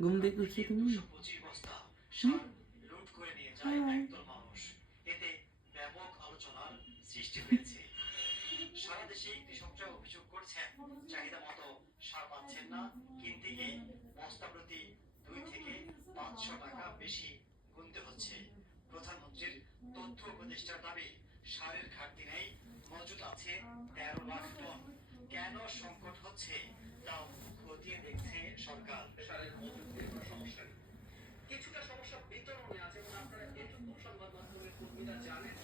ঘুম থেকে উঠছো তুমি? হুম? লুট করে নিয়ে যায় হাই। একদল মানুষ। এতে ব্যাপক আলোচনার সৃষ্টি হয়েছে। সারা দেশে কৃষকরা অভিযোগ করছেন চাহিদা মতো সার পাচ্ছেন না, কিনতে গিয়ে বস্তা প্রতি 2 থেকে 500 টাকা বেশি গুনতে হচ্ছে। প্রধানমন্ত্রীর তথ্য উপদেষ্টার দাবি, সারের ঘাটতি নেই, মজুদ আছে 13 লাখ টন। কেন সংকট হচ্ছে তাও খতিয়ে দেখছে সরকার। সারের মজুদ নিয়ে কোনো সমস্যা নেই, কিছুটা সমস্যা বিতরণে আছে এবং আপনারা এটুকু সংবাদ মাধ্যমের কর্মীরা জানেন